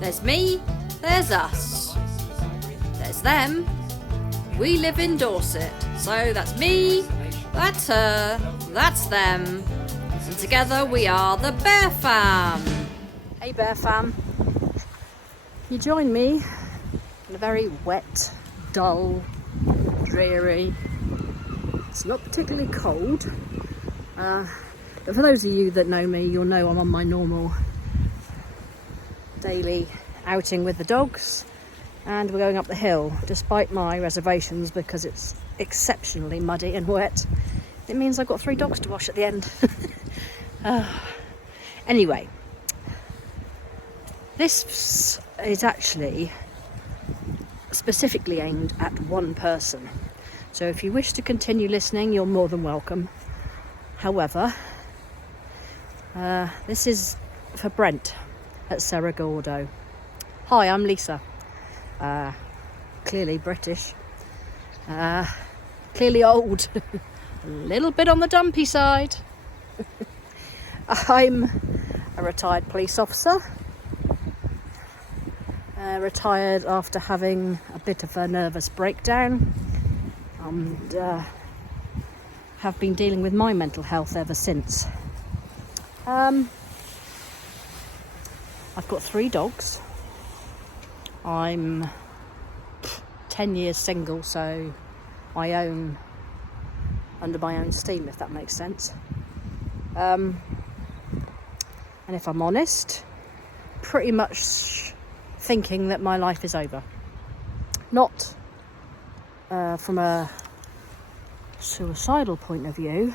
There's me, there's us, there's them. We live in Dorset, so that's me, that's her, that's them. And together we are the Bear Fam. Hey Bear Fam. You join me in a very wet, dull, dreary. It's not particularly cold. But for those of you that know me, you'll know I'm on my normal daily outing with the dogs, and we're going up the hill despite my reservations because it's exceptionally muddy and wet. It means I've got 3 dogs to wash at the end. Anyway, this is actually specifically aimed at one person, so if you wish to continue listening, you're more than welcome. However, this is for Brent at Cerro Gordo. Hi, I'm Lisa. Clearly British. Clearly old. A little bit on the dumpy side. I'm a retired police officer. Retired after having a bit of a nervous breakdown. And have been dealing with my mental health ever since. I've got 3 dogs. I'm 10 years single, so I own under my own steam, if that makes sense. And if I'm honest, pretty much thinking that my life is over. Not from a suicidal point of view,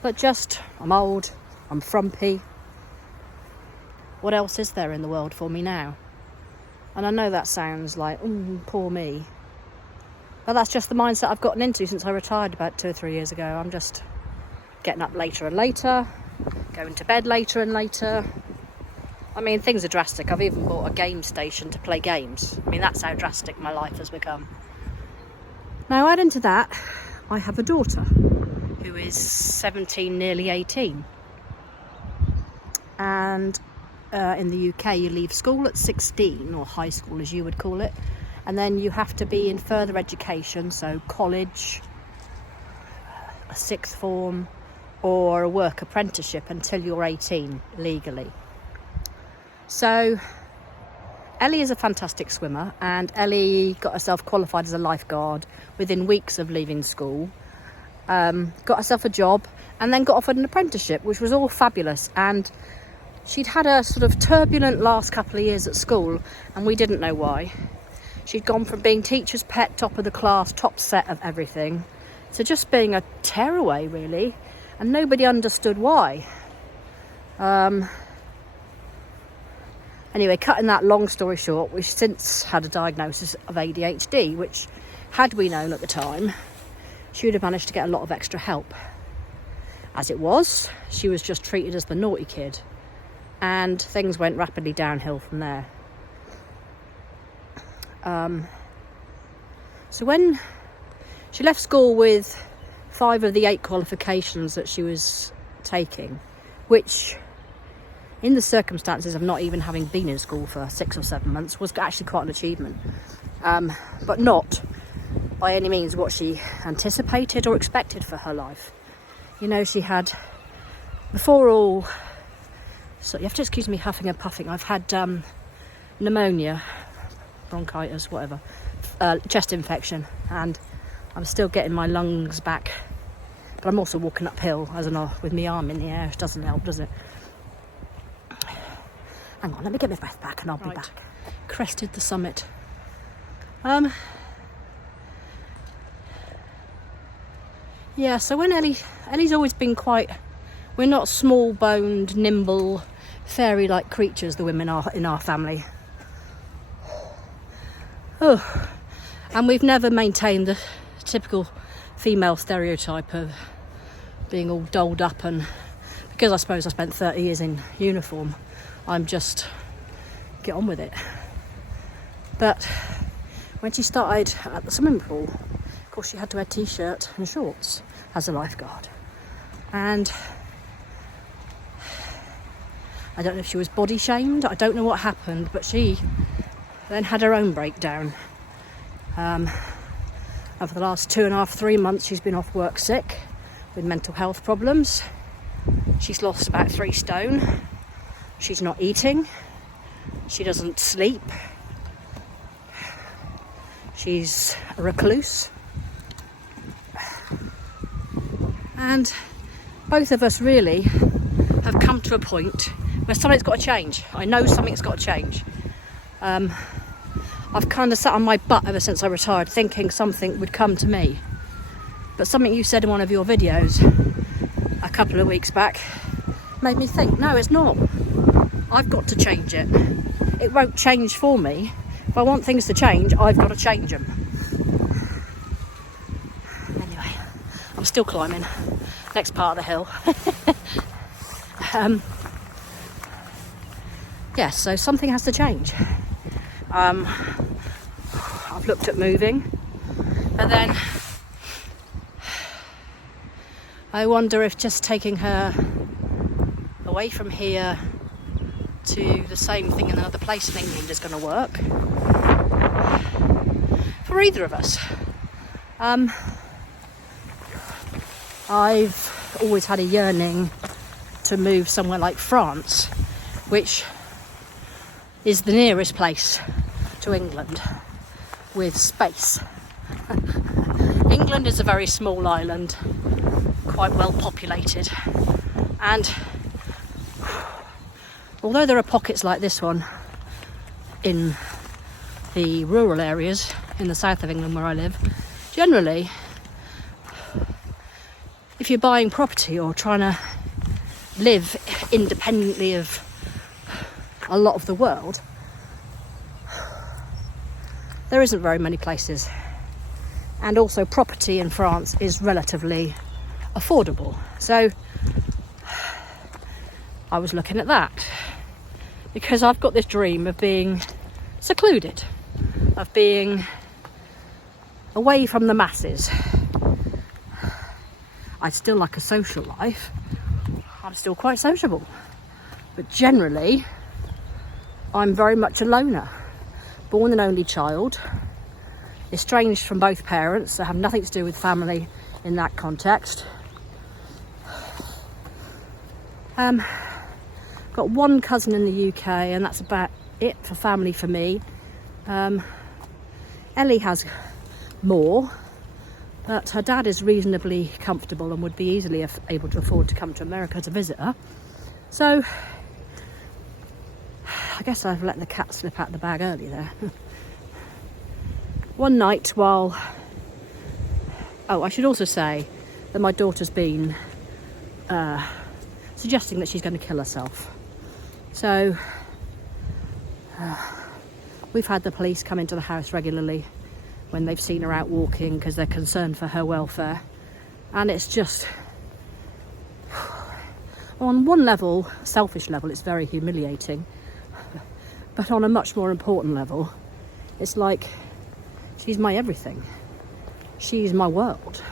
but just I'm old, I'm frumpy. What else is there in the world for me now? And I know that sounds like, poor me. But that's just the mindset I've gotten into since I retired about 2 or 3 years ago. I'm just getting up later and later, going to bed later and later. I mean, things are drastic. I've even bought a game station to play games. I mean, that's how drastic my life has become. Now, add into that, I have a daughter who is 17, nearly 18. And in the UK, you leave school at 16, or high school as you would call it, and then you have to be in further education, so college, a 6th form, or a work apprenticeship until you're 18 legally. So Ellie is a fantastic swimmer, and Ellie got herself qualified as a lifeguard within weeks of leaving school, got herself a job, and then got offered an apprenticeship, which was all fabulous. And she'd had a sort of turbulent last couple of years at school, and we didn't know why. She'd gone from being teacher's pet, top of the class, top set of everything, to just being a tearaway, really, and nobody understood why. Anyway, cutting that long story short, we've since had a diagnosis of ADHD, which, had we known at the time, she would have managed to get a lot of extra help. As it was, she was just treated as the naughty kid, and things went rapidly downhill from there. So when she left school with 5 of the 8 qualifications that she was taking, which in the circumstances of not even having been in school for 6 or 7 months was actually quite an achievement, but not by any means what she anticipated or expected for her life. You know, she had, before all, so you have to excuse me huffing and puffing, I've had pneumonia, bronchitis, whatever, chest infection, and I'm still getting my lungs back, but I'm also walking uphill with my arm in the air. It doesn't help, does it? Hang on, let me get my breath back and I'll be back. Crested the summit. Yeah, so when Ellie's always been we're not small-boned, nimble, fairy-like creatures, the women are in our family. Oh, and we've never maintained the typical female stereotype of being all dolled up, and because I suppose I spent 30 years in uniform, I'm just get on with it. But when she started at the swimming pool, of course she had to wear t-shirt and shorts as a lifeguard, and I don't know if she was body shamed. I don't know what happened, but she then had her own breakdown. Over the last 2.5, 3 months, she's been off work sick with mental health problems. She's lost about 3 stone. She's not eating. She doesn't sleep. She's a recluse. And both of us really have come to a point where something's got to change. I know something's got to change. I've kind of sat on my butt ever since I retired thinking something would come to me. But something you said in one of your videos a couple of weeks back made me think, no, it's not. I've got to change it. It won't change for me. If I want things to change, I've got to change them. Anyway, I'm still climbing. Next part of the hill. Yeah, so something has to change. I've looked at moving, but then I wonder if just taking her away from here to the same thing in another place in England is going to work for either of us. I've always had a yearning to move somewhere like France, which is the nearest place to England with space. England is a very small island, quite well populated, and although there are pockets like this one in the rural areas in the south of England where I live, generally if you're buying property or trying to live independently of a lot of the world, there isn't very many places. And also property in France is relatively affordable. So I was looking at that because I've got this dream of being secluded, of being away from the masses. I'd still like a social life. I'm still quite sociable. But generally, I'm very much a loner. Born an only child, estranged from both parents, so have nothing to do with family in that context. Got one cousin in the UK, and that's about it for family for me. Ellie has more, but her dad is reasonably comfortable and would be easily able to afford to come to America to visit her. So I guess I've let the cat slip out the bag early there. One night while... Oh, I should also say that my daughter's been suggesting that she's going to kill herself. So we've had the police come into the house regularly when they've seen her out walking because they're concerned for her welfare. And it's just... on one level, selfish level, it's very humiliating. But on a much more important level, it's like she's my everything. She's my world.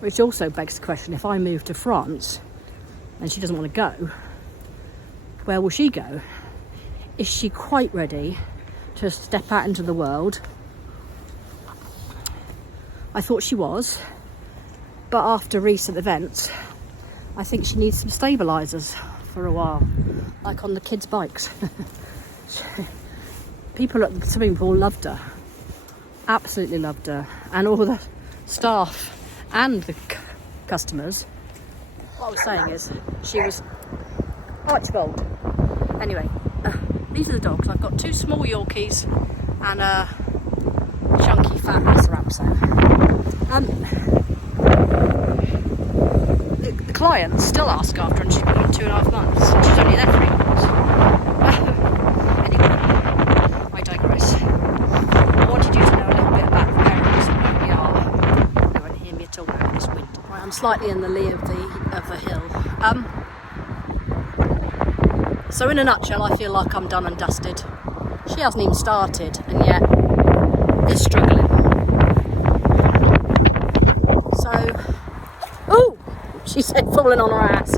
Which also begs the question, if I move to France and she doesn't want to go, where will she go? Is she quite ready to step out into the world? I thought she was, but after recent events, I think she needs some stabilisers for a while, like on the kids' bikes. People at the swimming pool loved her, absolutely loved her, and all the staff and the customers. What I was saying is, she was Archibald. Anyway, these are the dogs. I've got 2 small Yorkies and a chunky fat Rapso. The clients still ask after her, and she's been on 2.5 months. She's only there 3 months. Anyway, I digress. I wanted you to know a little bit about the parents and where we are. You won't hear me at all over this wind. Right, I'm slightly in the lee of the hill. So in a nutshell, I feel like I'm done and dusted. She hasn't even started, and yet is struggling. So, oh, she said falling on her ass.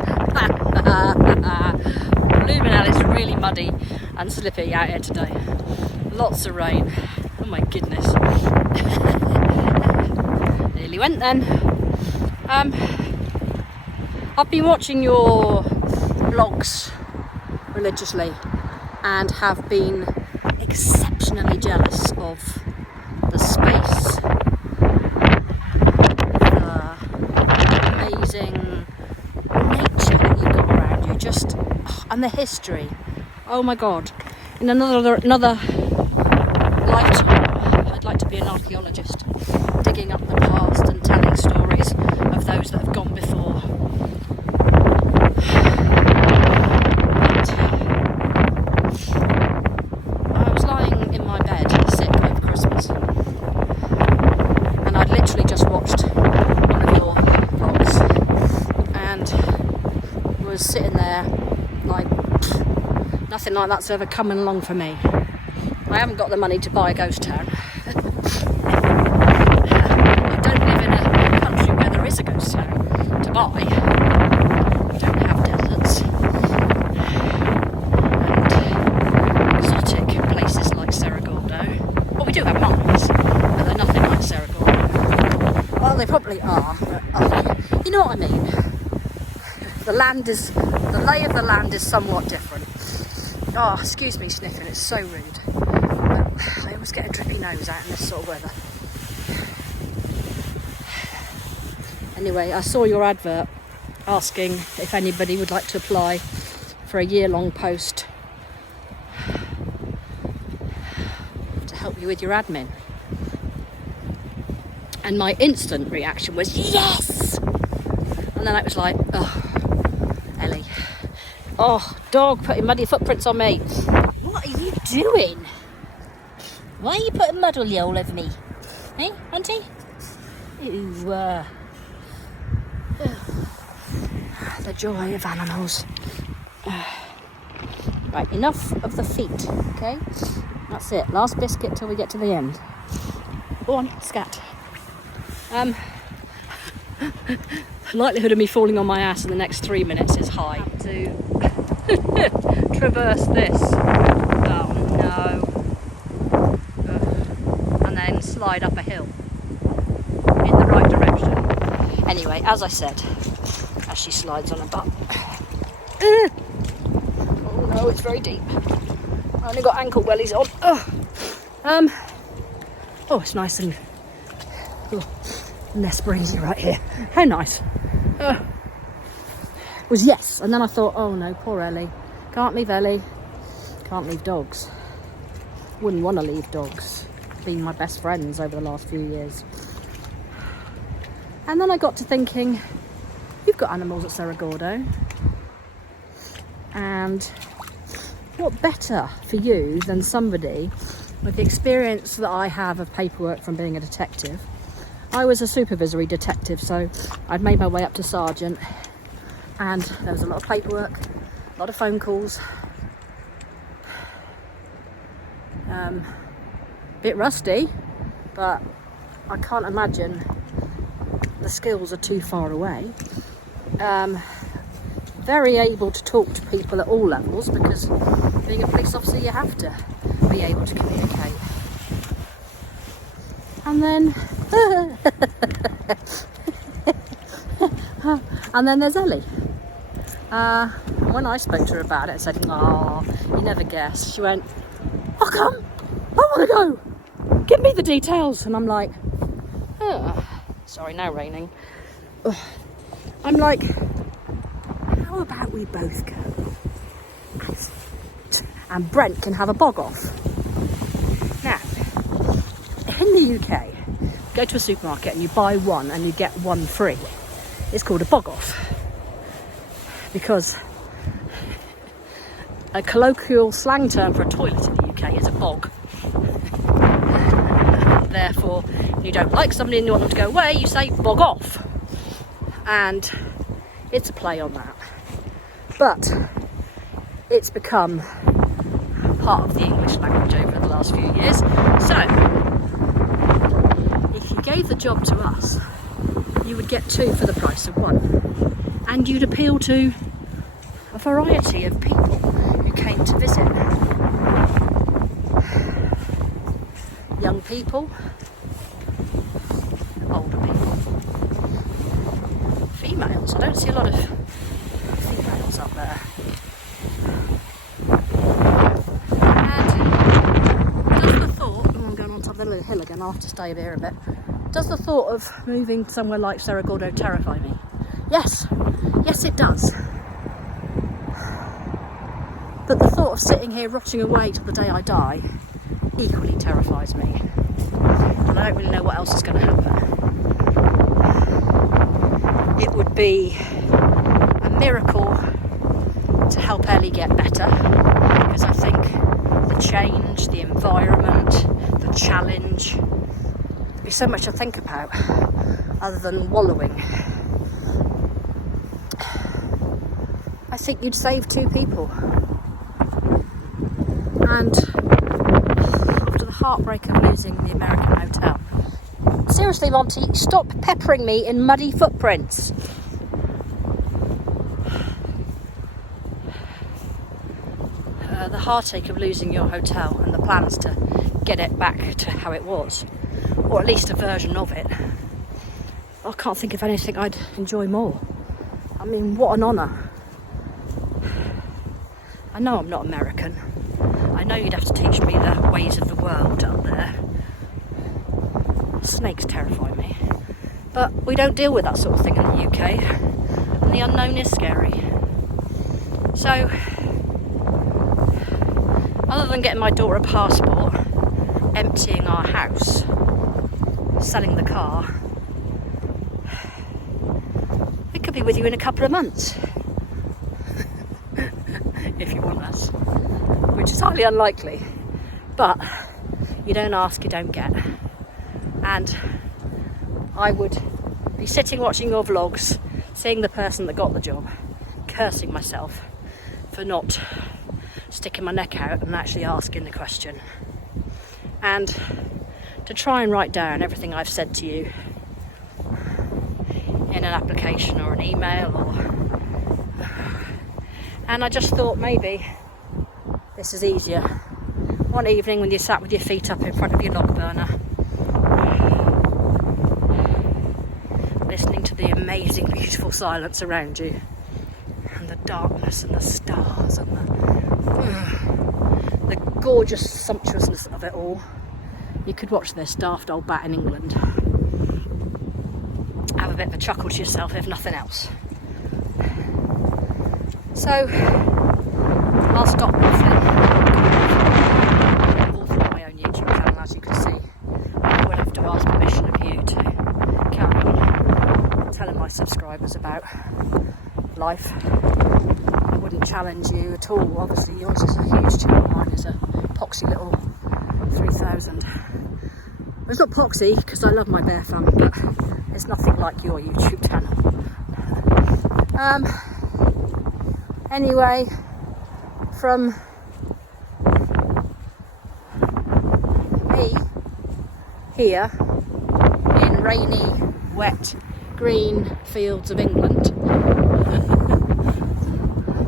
Blooming hell, it's really muddy and slippy out here today. Lots of rain. Oh my goodness. Nearly went then. I've been watching your vlogs religiously and have been exceptionally jealous of the space, the amazing nature that you've got around you, just and the history. Oh my god, in another lifetime I'd like to be an archaeologist, digging up the past and telling stories of those that have gone before. I was lying in my bed sick over Christmas, and I'd literally just watched one of your vlogs and was sitting there like nothing like that's ever coming along for me. I haven't got the money to buy a ghost town. I don't live in a country where there is a ghost town to buy. I don't have deserts and exotic places like Cerro Gordo. Well, we do have mines, but they're nothing like Cerro Gordo. Well, they probably are, but you know what I mean. The lay of the land is somewhat different. Oh, excuse me sniffing, it's so rude. But I always get a drippy nose out in this sort of weather. Anyway, I saw your advert asking if anybody would like to apply for a year-long post to help you with your admin. And my instant reaction was, yes! And then I was like, oh, Ellie. Oh, dog putting muddy footprints on me. What are you doing? Why are you putting mud all over me? Eh, auntie? Ooh, the joy of animals. Right, enough of the feet, okay? That's it. Last biscuit till we get to the end. Go on, scat. The likelihood of me falling on my ass in the next 3 minutes is high. To traverse this. Oh no. And then slide up a hill in the right direction. Anyway, as I said, as she slides on her butt. Oh no, it's very deep. I only got ankle wellies on. Oh, it's nice and less breezy right here. How nice. Was yes, and then I thought, oh no, poor Ellie. Can't leave Ellie. Can't leave dogs. Wouldn't want to leave dogs. Been my best friends over the last few years. And then I got to thinking, you've got animals at Cerro Gordo, and what better for you than somebody with the experience that I have of paperwork from being a detective. I was a supervisory detective, so I'd made my way up to sergeant, and there was a lot of paperwork, a lot of phone calls. Bit rusty, but I can't imagine the skills are too far away. Very able to talk to people at all levels, because being a police officer you have to be able to communicate. And then and then there's Ellie. When I spoke to her about it, I said, oh, you never guess. She went, how come? I want to go. Give me the details. And I'm like, oh. Sorry, now raining. Ugh. I'm like, how about we both go? And Brent can have a bog off. Now, in the UK, go to a supermarket and you buy one and you get one free. It's called a bog off. Because a colloquial slang term for a toilet in the UK is a bog. Therefore, if you don't like somebody and you want them to go away, you say bog off. And it's a play on that. But it's become part of the English language over the last few years. So, if you gave the job to us, you would get two for the price of one. And you'd appeal to a variety of people. to visit. Young people, older people, females. I don't see a lot of females up there. And does the thought, I'm going on top of the little hill again, I'll have to stay here a bit. Does the thought of moving somewhere like Cerro Gordo terrify me? Yes, yes it does. But the thought of sitting here rotting away till the day I die equally terrifies me. And I don't really know what else is going to happen. It would be a miracle to help Ellie get better, because I think the change, the environment, the challenge, there'd be so much to think about other than wallowing. I think you'd save 2 people. And after the heartbreak of losing the American hotel, seriously, Monty, stop peppering me in muddy footprints. The heartache of losing your hotel and the plans to get it back to how it was, or at least a version of it. I can't think of anything I'd enjoy more. I mean, what an honour. I know I'm not American. I know you'd have to teach me the ways of the world up there. Snakes terrify me. But we don't deal with that sort of thing in the UK. And the unknown is scary. So, other than getting my daughter a passport, emptying our house, selling the car, we could be with you in a couple of months. If you want us. Which is highly unlikely. But you don't ask, you don't get. And I would be sitting watching your vlogs, seeing the person that got the job, cursing myself for not sticking my neck out and actually asking the question. And to try and write down everything I've said to you in an application or an email, and I just thought maybe this is easier. One evening when you sat with your feet up in front of your log burner, listening to the amazing, beautiful silence around you, and the darkness and the stars and the gorgeous sumptuousness of it all, you could watch this daft old bat in England. Have a bit of a chuckle to yourself, if nothing else. So, I'll stop waffling. I'm author of my own YouTube channel, as you can see. I will have to ask permission of you to carry on telling my subscribers about life. I wouldn't challenge you at all. Obviously, yours is a huge channel. Mine is a poxy little 3000. It's not poxy because I love my bear fam, but it's nothing like your YouTube channel. Anyway, from me here in rainy, wet, green fields of England.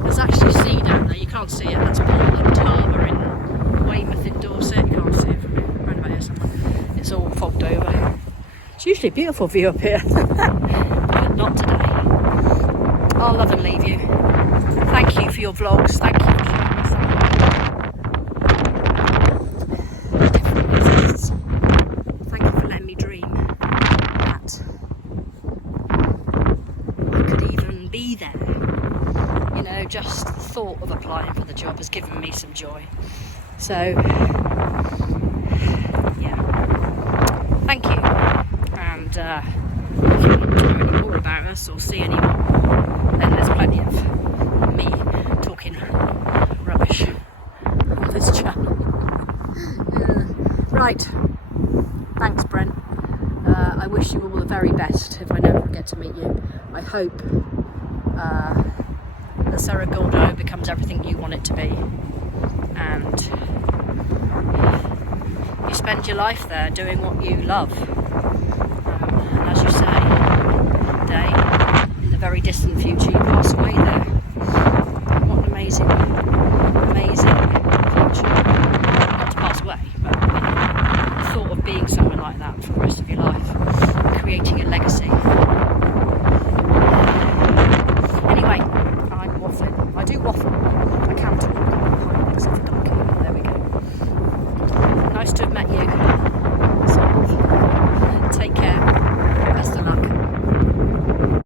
There's actually sea down there, you can't see it. That's Portland Harbour in Weymouth in Dorset. You can't see it from around about here somewhere. It's all fogged over. It's usually a beautiful view up here, but not today. I'll love and leave you. Thank you for your vlogs. Thank you for showing me some different visits. Thank you for letting me dream that I could even be there. You know, just the thought of applying for the job has given me some joy. So, yeah. Thank you. And if you want to know any more about us or see any more, then there's plenty of me talking rubbish on this channel. Right, thanks Brent. I wish you all the very best if I never get to meet you. I hope the Cerro Gordo becomes everything you want it to be, and you spend your life there doing what you love. And as you say, one day in the very distant future you pass away there. What an amazing, amazing creating a legacy. Anyway, I'm waffling. I do waffle.